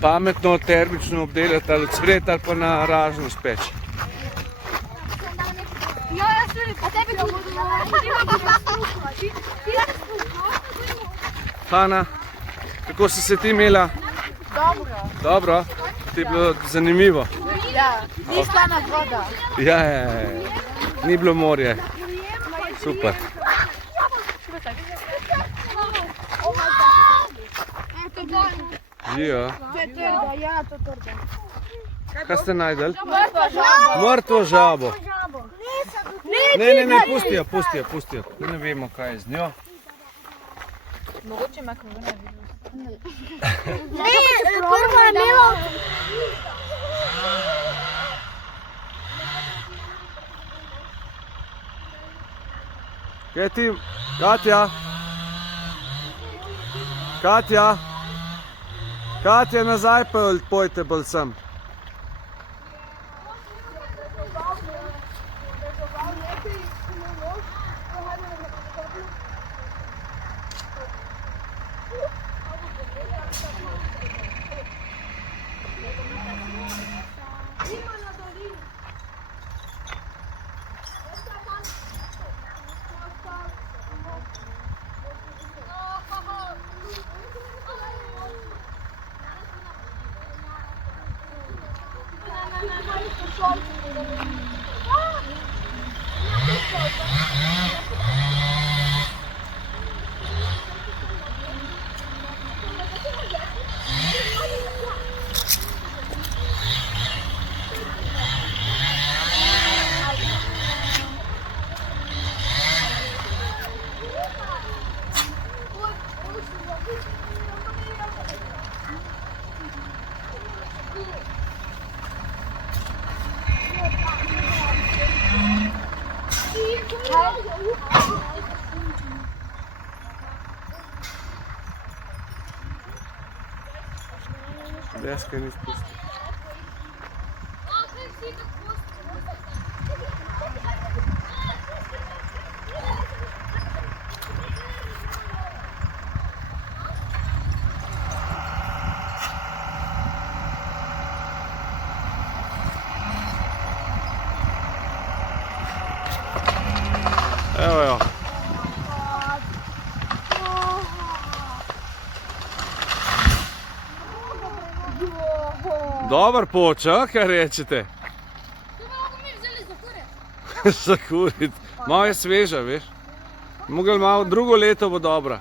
pametno termično obdelati ali cvret ali pa na ražno speč. Hana, kako si se ti imela? Dobro. Dobro? Ti je bilo zanimivo? Ja, ni slana voda. Ja. Ni bilo morje. Super. Žijo. Kaj ste najdel? Mrtvo žabo. Ne, pusti jo. Ne vemo, kaj je z njo. Mogoče ima koronavirus. Prvo je imelo. Kaj ti? Katja, nazaj pojte bolj sem. Deska ni spustila. Evo jo. Dobar poča, kaj rečete? Za kurit. Malo je sveža, veš. Mogel malo, drugo leto bo dobra.